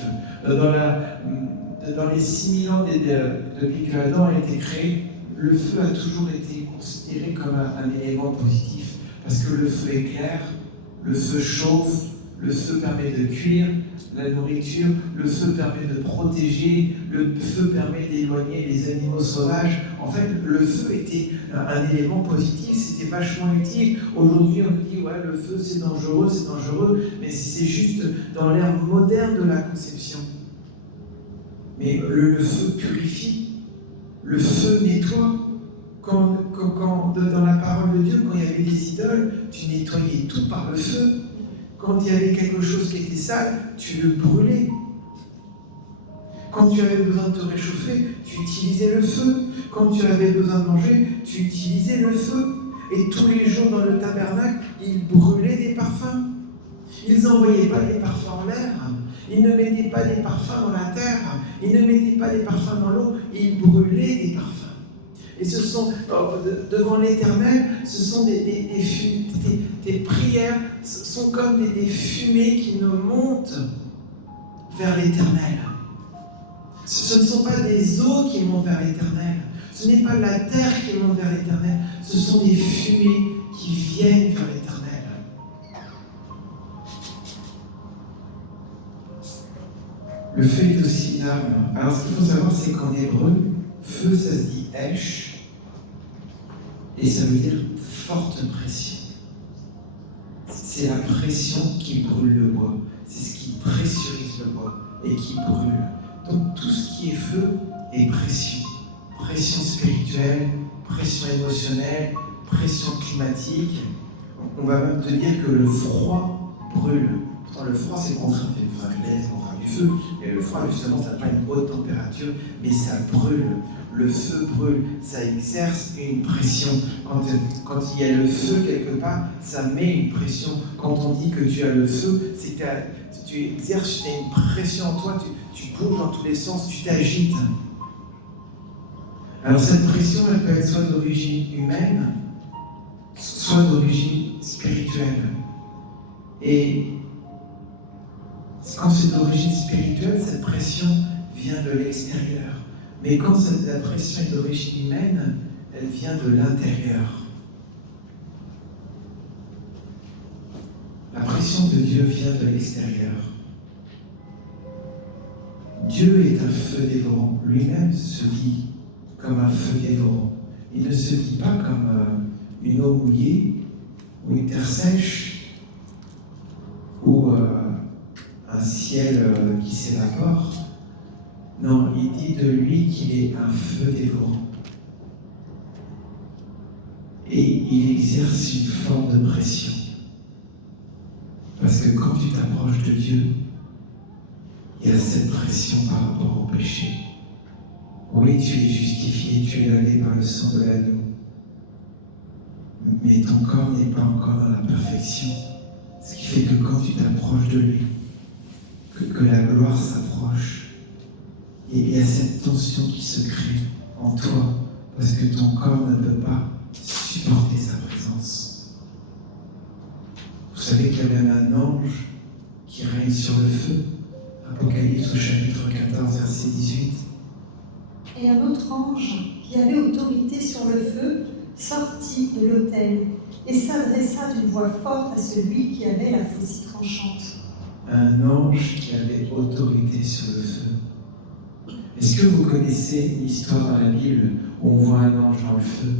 Dans les 6000 ans depuis que Adam a été créé, le feu a toujours été considéré comme un élément positif. Parce que le feu éclaire, le feu chauffe, le feu permet de cuire la nourriture, le feu permet de protéger, le feu permet d'éloigner les animaux sauvages. En fait, le feu était un élément positif, c'était vachement utile. Aujourd'hui, on nous dit, ouais, le feu c'est dangereux, mais c'est juste dans l'ère moderne de la conception. Mais le feu purifie, le feu nettoie. Quand, dans la parole de Dieu, quand il y avait des idoles, tu nettoyais tout par le feu. Quand il y avait quelque chose qui était sale, tu le brûlais. Quand tu avais besoin de te réchauffer, tu utilisais le feu. Quand tu avais besoin de manger, tu utilisais le feu. Et tous les jours dans le tabernacle, ils brûlaient des parfums. Ils n'envoyaient pas des parfums en l'air. Ils ne mettaient pas des parfums dans la terre. Ils ne mettaient pas des parfums dans l'eau. Ils brûlaient des parfums. Et ce sont, devant l'Éternel, ce sont des prières, ce sont comme des fumées qui nous montent vers l'Éternel. Ce ne sont pas des eaux qui montent vers l'Éternel. Ce n'est pas la terre qui monte vers l'Éternel. Ce sont des fumées qui viennent vers l'Éternel. Le feu est aussi une arme. Alors ce qu'il faut savoir, c'est qu'en hébreu, feu, ça se dit esh. Et ça veut dire forte pression. C'est la pression qui brûle le bois. C'est ce qui pressurise le bois et qui brûle. Donc tout ce qui est feu est pression. Pression spirituelle, pression émotionnelle, pression climatique. On va même te dire que le froid brûle. Pourtant le froid c'est le contraire du feu. Et le froid justement ça n'a pas une haute température, mais ça brûle. Le feu brûle, ça exerce une pression. Quand il y a le feu quelque part, ça met une pression. Quand on dit que tu as le feu, c'est que tu exerces une pression en toi, tu bouges dans tous les sens, tu t'agites. Alors cette pression, elle peut être soit d'origine humaine, soit d'origine spirituelle. Et quand c'est d'origine spirituelle, cette pression vient de l'extérieur. Mais quand la pression est d'origine humaine, elle vient de l'intérieur. La pression de Dieu vient de l'extérieur. Dieu est un feu dévorant. Lui-même se dit comme un feu dévorant. Il ne se dit pas comme une eau mouillée ou une terre sèche ou un ciel qui s'évapore. Non, il dit de lui qu'il est un feu dévorant. Et il exerce une forme de pression. Parce que quand tu t'approches de Dieu, il y a cette pression par rapport au péché. Oui, tu es justifié, tu es lavé par le sang de l'agneau. Mais ton corps n'est pas encore dans la perfection. Ce qui fait que quand tu t'approches de lui, que la gloire s'approche, et il y a cette tension qui se crée en toi, parce que ton corps ne peut pas supporter sa présence. Vous savez qu'il y a même un ange qui règne sur le feu. Apocalypse au chapitre 14, verset 18. Et un autre ange, qui avait autorité sur le feu, sortit de l'autel et s'adressa d'une voix forte à celui qui avait la faucille tranchante. Un ange qui avait autorité sur le feu. Est-ce que vous connaissez l'histoire dans la Bible où on voit un ange dans le feu?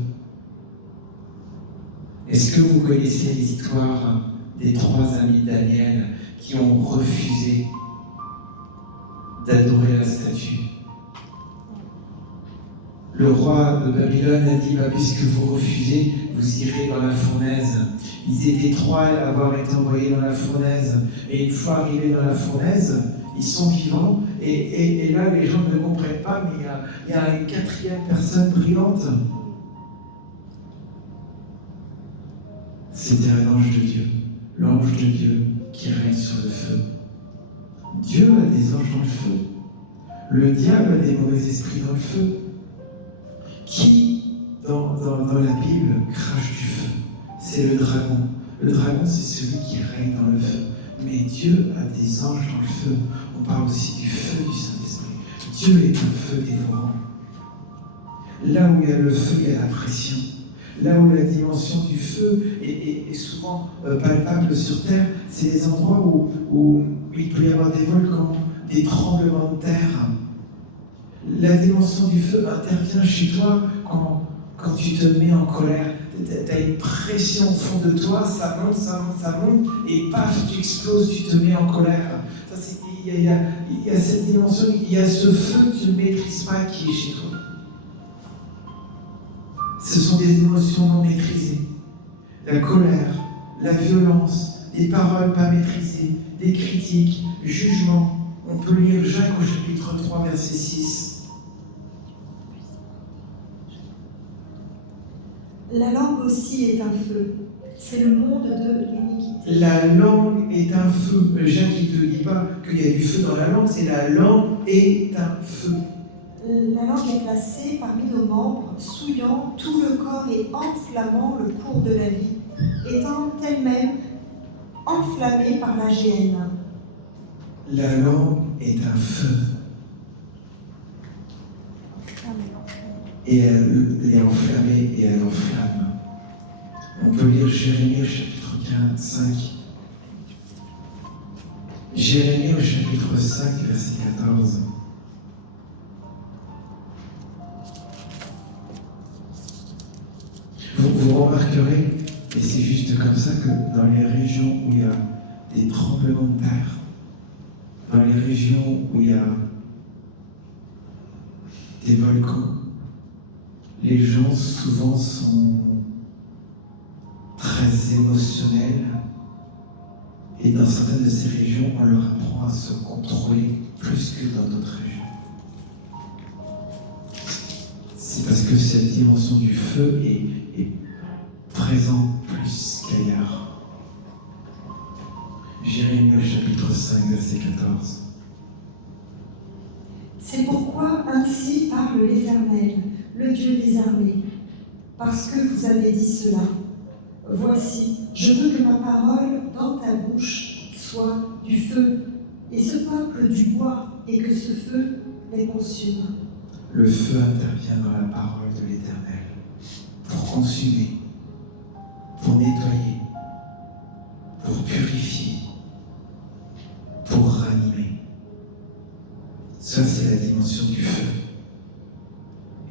Est-ce que vous connaissez l'histoire des 3 amis de Daniel qui ont refusé d'adorer la statue? Le roi de Babylone a dit, puisque vous refusez, vous irez dans la fournaise. Ils étaient 3 à avoir été envoyés dans la fournaise. Et une fois arrivés dans la fournaise, ils sont vivants. Et là, les gens ne comprennent pas, mais il y a une 4e personne brillante. C'était un ange de Dieu. L'ange de Dieu qui règne sur le feu. Dieu a des anges dans le feu. Le diable a des mauvais esprits dans le feu. Qui, dans la Bible, crache du feu? C'est le dragon. Le dragon, c'est celui qui règne dans le feu. Mais Dieu a des anges dans le feu. On parle aussi du feu du Saint-Esprit. Dieu est un feu dévorant. Là où il y a le feu, il y a la pression. Là où la dimension du feu est souvent palpable sur Terre, c'est les endroits où il peut y avoir des volcans, des tremblements de terre. La dimension du feu intervient chez toi quand tu te mets en colère. Tu as une pression au fond de toi, ça monte, ça monte, ça monte, et paf, tu exploses, tu te mets en colère. Il y a cette dimension, il y a ce feu que tu ne maîtrises pas qui est chez toi. Ce sont des émotions non maîtrisées. La colère, la violence, des paroles pas maîtrisées, des critiques, jugements. On peut lire Jacques au chapitre 3, verset 6. La langue aussi est un feu. C'est le monde de l'iniquité. La langue est un feu. Jacques, il ne te dit pas qu'il y a du feu dans la langue, c'est la langue est un feu. La langue est placée parmi nos membres, souillant tout le corps et enflammant le cours de la vie, étant elle-même enflammée par la géhenne. La langue est un feu. Et elle est enflammée et elle enflamme. On peut lire Jérémie au chapitre 5. Jérémie au chapitre 5, verset 14. Vous remarquerez, et c'est juste comme ça, que dans les régions où il y a des tremblements de terre, dans les régions où il y a des volcans, les gens souvent sont très émotionnels, et dans certaines de ces régions, on leur apprend à se contrôler plus que dans d'autres régions. C'est parce que cette dimension du feu est présente plus qu'ailleurs. Jérémie au chapitre 5, verset 14. C'est pourquoi ainsi parle l'Éternel, le Dieu des armées, parce que vous avez dit cela. Voici, je veux que ma parole dans ta bouche soit du feu, et ce peuple du bois, et que ce feu les consume. Le feu intervient dans la parole de l'Éternel pour consumer, pour nettoyer, pour purifier, pour ranimer. Ça, c'est la dimension du feu.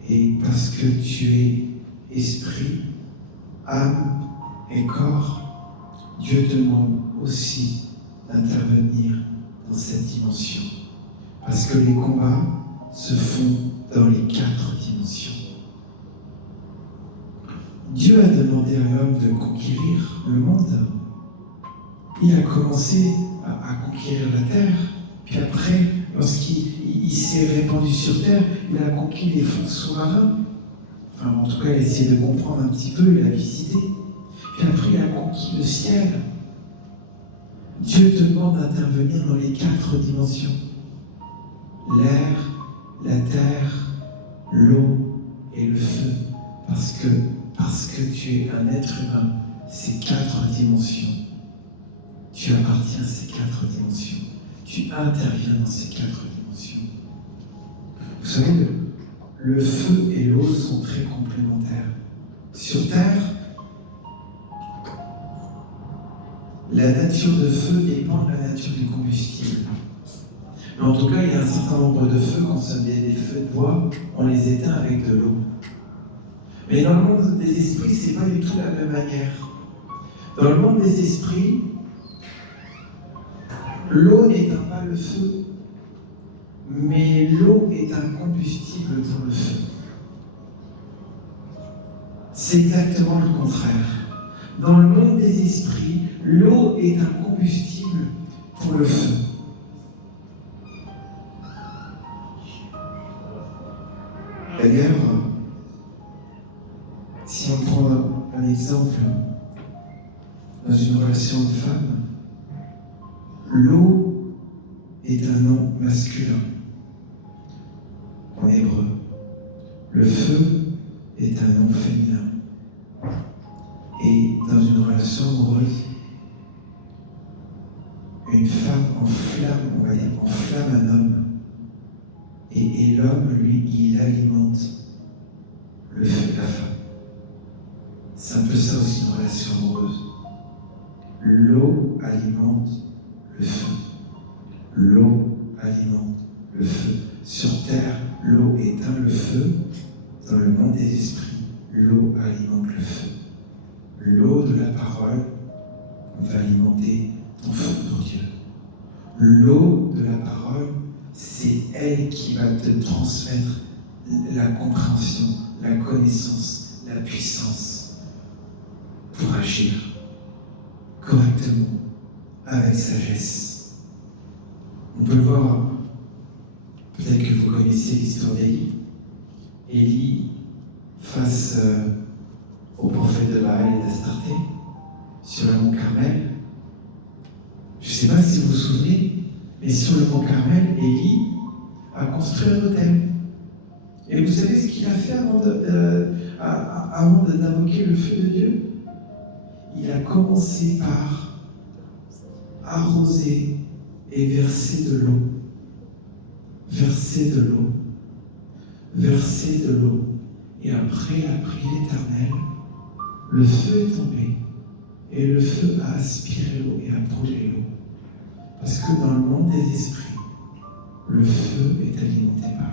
Et parce que tu es esprit, âme et corps, Dieu te demande aussi d'intervenir dans cette dimension. Parce que les combats se font dans les 4 dimensions. Dieu a demandé à l'homme de conquérir le monde. Il a commencé à conquérir la terre, puis après, lorsqu'il s'est répandu sur terre, il a conquis les fonds sous-marins. Enfin, en tout cas, il a essayé de comprendre un petit peu, il a visité. Puis après, il a conquis le ciel. Dieu te demande d'intervenir dans les 4 dimensions. L'air, la terre, l'eau et le feu. Parce que tu es un être humain, ces 4 dimensions. Tu appartiens à ces 4 dimensions. Tu interviens dans ces 4 dimensions. Vous savez, le feu et l'eau sont très complémentaires. Sur Terre, la nature de feu dépend de la nature du combustible. Mais en tout cas, il y a un certain nombre de feux, quand ce sont des feux de bois, on les éteint avec de l'eau. Mais dans le monde des esprits, c'est pas du tout la même manière. Dans le monde des esprits, l'eau n'éteint pas le feu, mais l'eau est un combustible pour le feu. C'est exactement le contraire. Dans le monde des esprits, l'eau est un combustible pour le feu. D'ailleurs, si on prend un exemple dans une relation de femme, l'eau est un nom masculin en hébreu. Le feu est un nom féminin. Et dans une relation amoureuse, une femme enflamme, on va dire, enflamme un homme. Et l'homme, lui, il alimente le feu de la femme. C'est un peu ça aussi une relation amoureuse. L'eau alimente le feu. L'eau alimente le feu. Sur terre, L'eau éteint le feu. Dans le monde des esprits, l'eau alimente le feu. L'eau de la parole va alimenter ton feu pour Dieu. L'eau de la parole, c'est elle qui va te transmettre la compréhension, la connaissance, la puissance pour agir correctement, avec sagesse. On peut le voir, peut-être que vous connaissez l'histoire d'Élie. Élie, face au prophète de Baal et d'Astarté, sur le mont Carmel. Je ne sais pas si vous vous souvenez, mais sur le mont Carmel, Élie a construit un autel. Et vous savez ce qu'il a fait avant d'invoquer le feu de Dieu? Il a commencé par arroser et verser de l'eau. Verser de l'eau. Verser de l'eau. Et après, il a prié l'Éternel. Le feu est tombé. Et le feu a aspiré l'eau et a brûlé l'eau. Parce que dans le monde des esprits, le feu est alimenté par l'eau.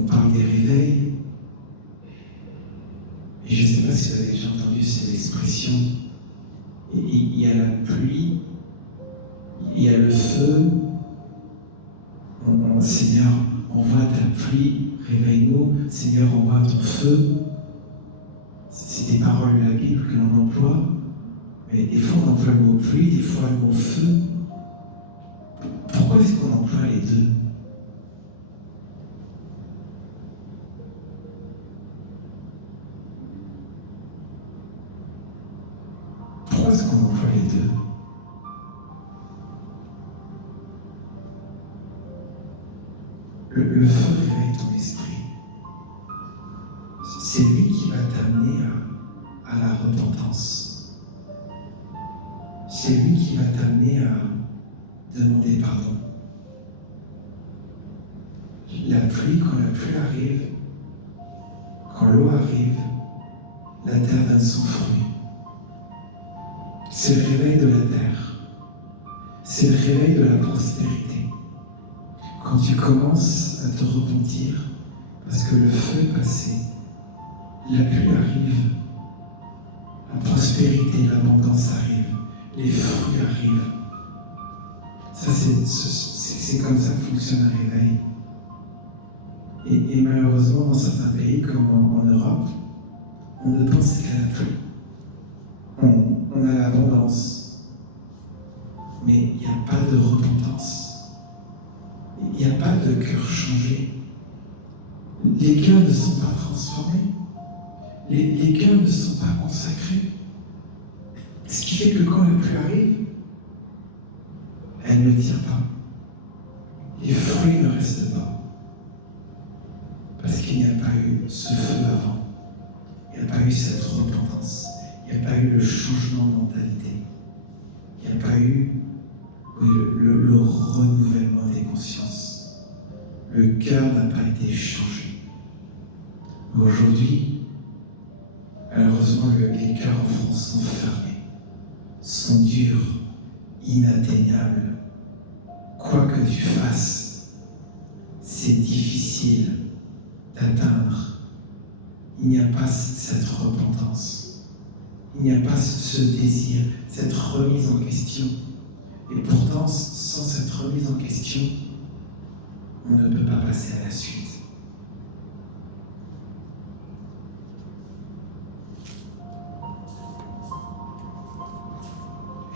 On parle des réveils. Et je ne sais pas si vous avez déjà entendu cette expression. Il y a la pluie, il y a le feu. Seigneur, envoie ta pluie, réveille-nous. Seigneur, envoie ton feu. C'est des paroles de la Bible que l'on emploie. Mais des fois, on emploie le mot pluie, des fois le mot feu. Pourquoi est-ce qu'on emploie les deux? Pourquoi est-ce qu'on emploie les deux? Le feu réveille ton esprit. C'est lui qui va t'amener à la repentance. C'est lui qui va t'amener à demander pardon. La pluie, quand la pluie arrive, quand l'eau arrive, la terre donne son fruit. C'est le réveil de la terre. C'est le réveil de la prospérité. Quand tu commences à te repentir, parce que le feu est passé, la pluie arrive, la prospérité, l'abondance arrive, les fruits arrivent. Ça, c'est comme ça que fonctionne un réveil. Et malheureusement, dans certains pays, comme en Europe, on ne pense qu'à la pluie. On a l'abondance, mais il n'y a pas de repentance. Il n'y a pas de cœur changé. Les cœurs ne sont pas transformés. Les cœurs ne sont pas consacrés. Ce qui fait que quand la pluie arrive, elle ne tire pas. Les fruits ne restent pas. Parce qu'il n'y a pas eu ce feu avant. Il n'y a pas eu cette repentance. Il n'y a pas eu le changement de mentalité. Il n'y a pas eu le renouvellement des consciences. Le cœur n'a pas été changé. Aujourd'hui, malheureusement, les cœurs en France sont fermés, sont durs, inatteignables. Quoi que tu fasses, c'est difficile d'atteindre. Il n'y a pas cette repentance. Il n'y a pas ce désir, cette remise en question. Et pourtant, sans cette remise en question, on ne peut pas passer à la suite.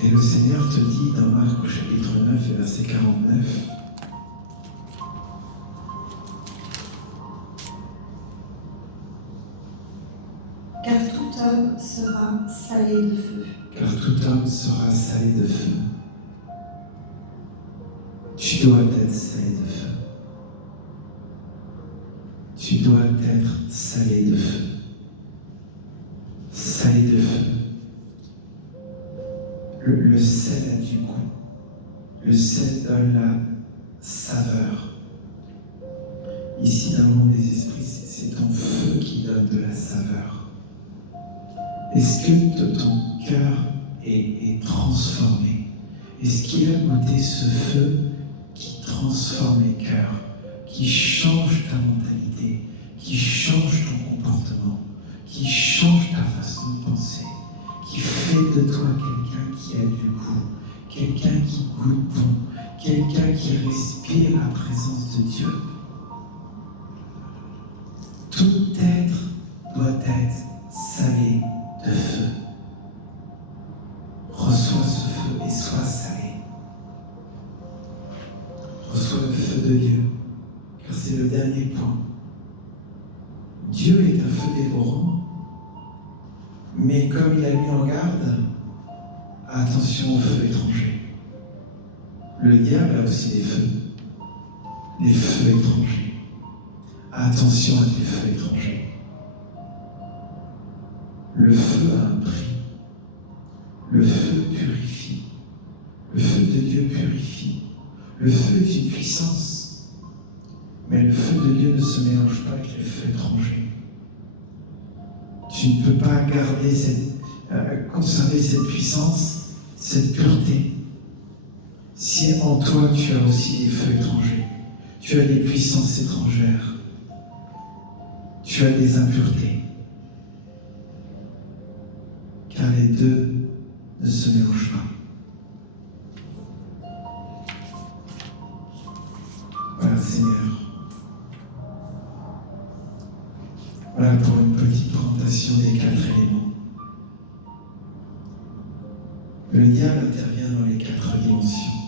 Et le Seigneur te dit dans Marc au chapitre 9 et verset 49, car tout homme sera salé de feu. Car tout homme sera salé de feu. Tu dois être salé de feu. Tu dois être salé de feu. Salé de feu. Le sel a du goût. Le sel donne la saveur. Ici, dans le monde des esprits, c'est ton feu qui donne de la saveur. Est-ce que ton cœur est transformé? Est-ce qu'il a goûté ce feu qui transforme les cœurs, qui change ta mentalité, qui change ton comportement, qui change ta façon de penser, qui fait de toi quelqu'un qui a du goût, quelqu'un qui goûte bon, quelqu'un qui respire la présence de Dieu? Tout être doit être salé de feu. Reçois ce feu et sois salé. Reçois le feu de Dieu, car c'est le dernier point. Dieu est un feu dévorant, mais comme il a mis en garde, attention aux feux étrangers. Le diable a aussi des feux étrangers. Attention à tes feux étrangers. Le feu a un prix. Le feu purifie. Le feu de Dieu purifie. Le feu est une puissance. Mais le feu de Dieu ne se mélange pas avec les feux étrangers. Tu ne peux pas conserver cette puissance, cette pureté, si en toi tu as aussi des feux étrangers. Tu as des puissances étrangères. Tu as des impuretés. Car les deux ne se mélangent pas. Voilà, Seigneur. Voilà pour une petite présentation des 4 éléments. Le diable intervient dans les 4 dimensions.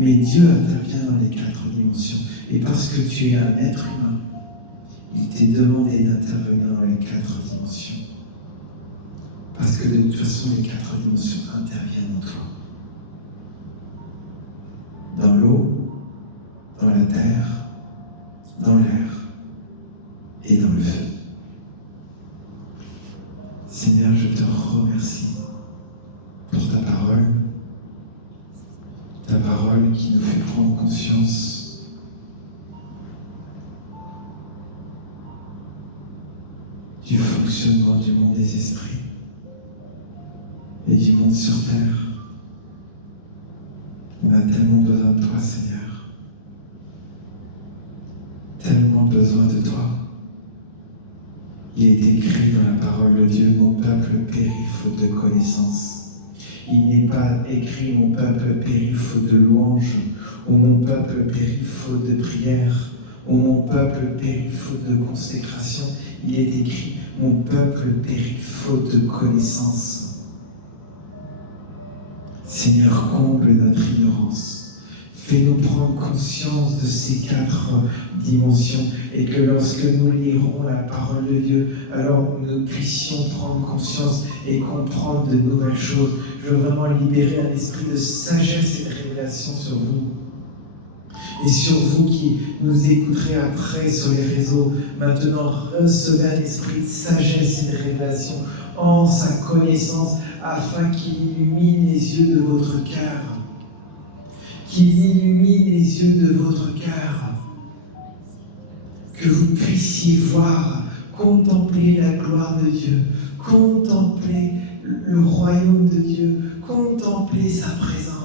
Mais Dieu intervient dans les 4 dimensions. Et parce que tu es un être humain, il t'est demandé d'intervenir dans les 4 dimensions. Parce que de toute façon, les 4 dimensions interviennent en toi. Dans l'eau, dans la terre, dans l'air et dans le feu. Seigneur, je te remercie pour ta parole qui nous fait prendre conscience du fonctionnement du monde des esprits et du monde sur terre. On a tellement besoin de toi, Seigneur. Tellement besoin de toi. Il est écrit dans la parole de Dieu, mon peuple périt faute de connaissance. Il n'est pas écrit, mon peuple périt faute de louange, ou mon peuple périt faute de prière, ou mon peuple périt faute de consécration. Il est écrit, mon peuple périt faute de connaissance. Seigneur, comble notre ignorance. Fais-nous prendre conscience de ces 4 dimensions et que lorsque nous lirons la parole de Dieu, alors nous puissions prendre conscience et comprendre de nouvelles choses. Je veux vraiment libérer un esprit de sagesse et de révélation sur vous. Et sur vous qui nous écouterez après sur les réseaux, maintenant recevez un esprit de sagesse et de révélation en sa connaissance afin qu'il illumine les yeux de votre cœur. Qu'il illumine les yeux de votre cœur. Que vous puissiez voir, contempler la gloire de Dieu, contempler le royaume de Dieu, contempler sa présence.